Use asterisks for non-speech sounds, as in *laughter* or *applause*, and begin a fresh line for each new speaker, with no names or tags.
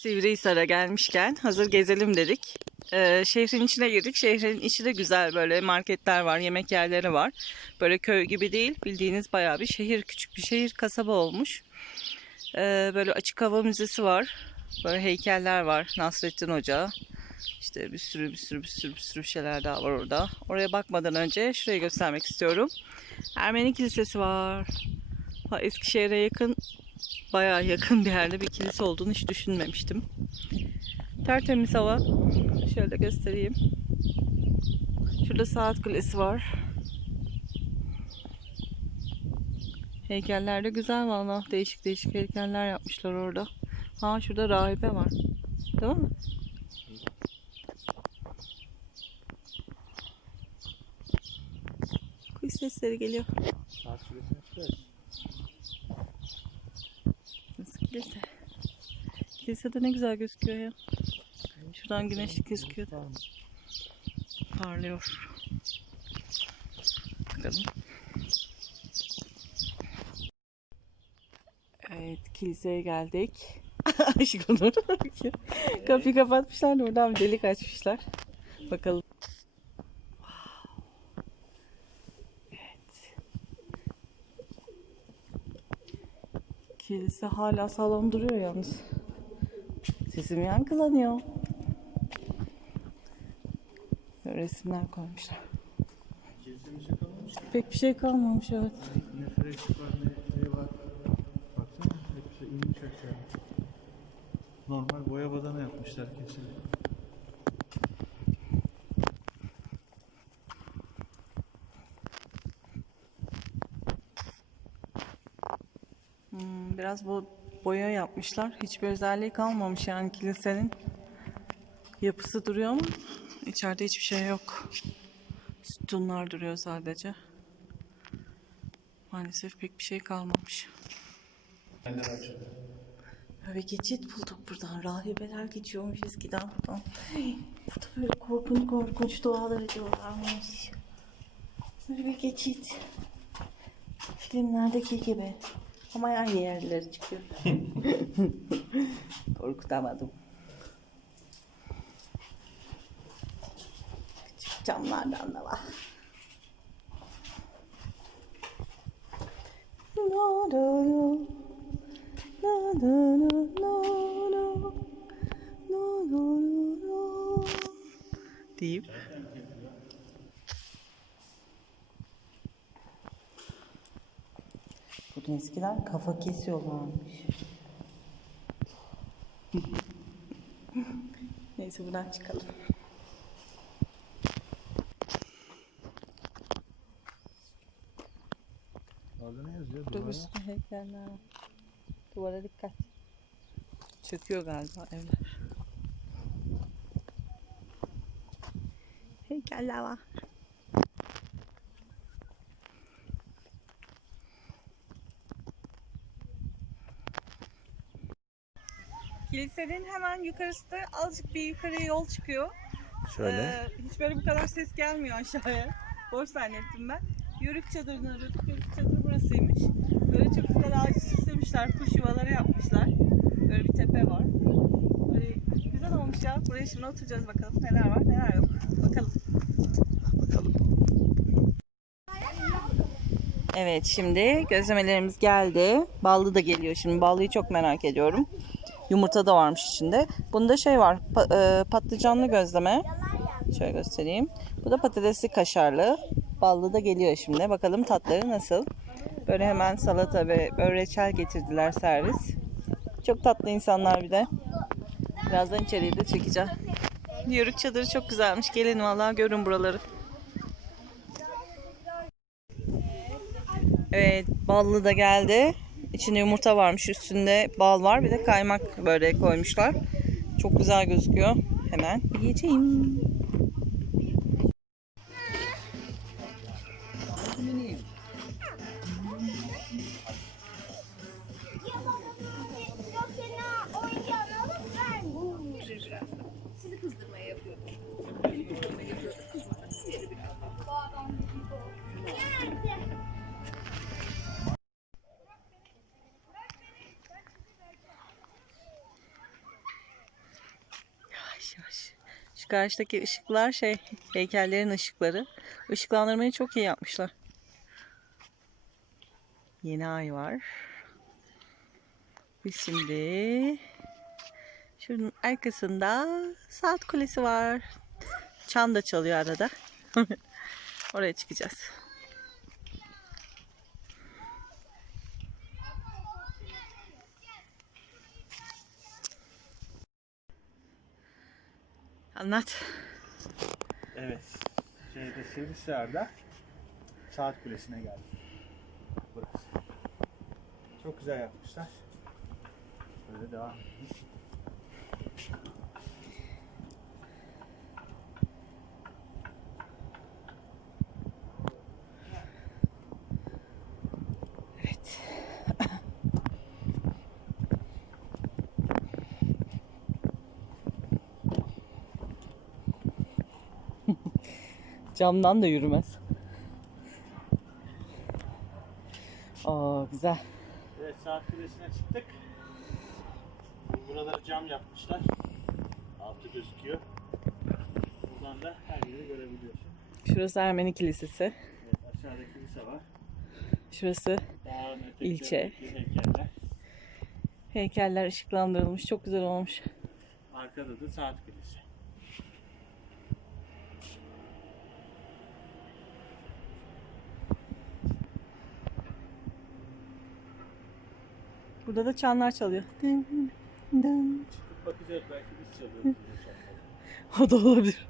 Sivrihisar'a gelmişken hazır gezelim dedik. Ee, şehrin içine girdik. Şehrin içi de güzel böyle marketler var, yemek yerleri var. Böyle köy gibi değil. Bildiğiniz bayağı bir şehir, küçük bir şehir, kasaba olmuş. Ee, böyle açık hava müzesi var. Böyle heykeller var. Nasrettin Hoca. İşte bir sürü bir sürü bir sürü bir sürü şeyler daha var orada. Oraya bakmadan önce şurayı göstermek istiyorum. Ermeni kilisesi var. Ha, Eskişehir'e yakın bayağı yakın bir yerde bir kilise olduğunu hiç düşünmemiştim. Tertemiz hava. Şöyle göstereyim. Şurada saat kulesi var. Heykeller de güzel valla. Değişik değişik heykeller yapmışlar orada. Ha şurada rahibe var. Değil mi? Kuş sesleri geliyor.
Saat tutarız.
Nasıl kilise? Kilisede ne güzel gözüküyor ya. Şuradan güneşlik gözüküyor. Parlıyor. Bakalım. Evet, kiliseye geldik. *laughs* Aşk olur. *laughs* Kapıyı kapatmışlar da oradan bir delik açmışlar. Bakalım. Kilise hala sağlam duruyor yalnız. Sesim yankılanıyor. Resimler koymuşlar.
Kilisenin şey kalmamış.
Pek bir şey kalmamış evet.
Ne fresk var ne şey var. Baksana hepsi inmiş aşağı. Normal boya badana yapmışlar kiliseyi.
Hmm, biraz bu boya yapmışlar. Hiçbir özelliği kalmamış yani kilisenin. Yapısı duruyor ama içeride hiçbir şey yok. Sütunlar duruyor sadece. Maalesef pek bir şey kalmamış. Böyle geçit bulduk buradan. Rahibeler geçiyormuş eskiden buradan. Burada böyle korkunç korkunç dualar ediyorlarmış. Böyle bir geçit. Filmlerdeki gibi. Ama aynı yerleri çıkıyor. *laughs* Korkutamadım. Küçük camlardan da var. No, no, no. Na na na na na. Na na na na. deyip eskiden kafa kesiyorlarmış. *laughs* Neyse buradan çıkalım.
Orada ne yazıyor?
Bir sürü heykeller var. Duvara dikkat. Çöküyor galiba evler. Heykeller var. Kilisenin hemen yukarısı da azıcık bir yukarıya yol çıkıyor.
Şöyle.
Ee, hiç böyle bu kadar ses gelmiyor aşağıya. Boş zannettim ben. Yörük çadırını arıyorduk. Yörük çadırı burasıymış. Böyle çok güzel ağacı süslemişler. Kuş yuvaları yapmışlar. Böyle bir tepe var. Böyle güzel olmuş ya. Buraya şimdi oturacağız bakalım. Neler var neler yok. Bakalım.
Bakalım.
Evet şimdi gözlemelerimiz geldi. Ballı da geliyor şimdi. Ballıyı çok merak ediyorum. Yumurta da varmış içinde. Bunda şey var. pa- e, patlıcanlı gözleme. Şöyle göstereyim. Bu da patatesli kaşarlı. Ballı da geliyor şimdi. Bakalım tatları nasıl. Böyle hemen salata ve böyle reçel getirdiler servis. Çok tatlı insanlar bir de. Birazdan içeriği de çekeceğim. Yörük çadırı çok güzelmiş. Gelin vallahi görün buraları. Evet, ballı da geldi. İçinde yumurta varmış, üstünde bal var. Bir de kaymak böyle koymuşlar. Çok güzel gözüküyor. Hemen yiyeceğim. Karşıdaki ışıklar şey heykellerin ışıkları. Işıklandırmayı çok iyi yapmışlar. Yeni ay var. Biz şimdi şunun arkasında saat kulesi var. Çan da çalıyor arada. *laughs* Oraya çıkacağız. Anlat.
Evet. Şeyde Sivrisar'da saat kulesine geldik. Burası. Çok güzel yapmışlar. Böyle devam edelim.
Camdan da yürümez. Aa güzel.
Evet saat kulesine çıktık. Buraları cam yapmışlar. Altı gözüküyor. Buradan da her yeri görebiliyorsun.
Şurası Ermeni Kilisesi.
Evet aşağıda kilise var.
Şurası İlçe.
heykeller.
heykeller ışıklandırılmış. Çok güzel olmuş.
Arkada da saat kulesi.
Burada da çanlar çalıyor. Dın dın.
Çıkıp bakacağız belki biz çalıyoruz.
O da olabilir.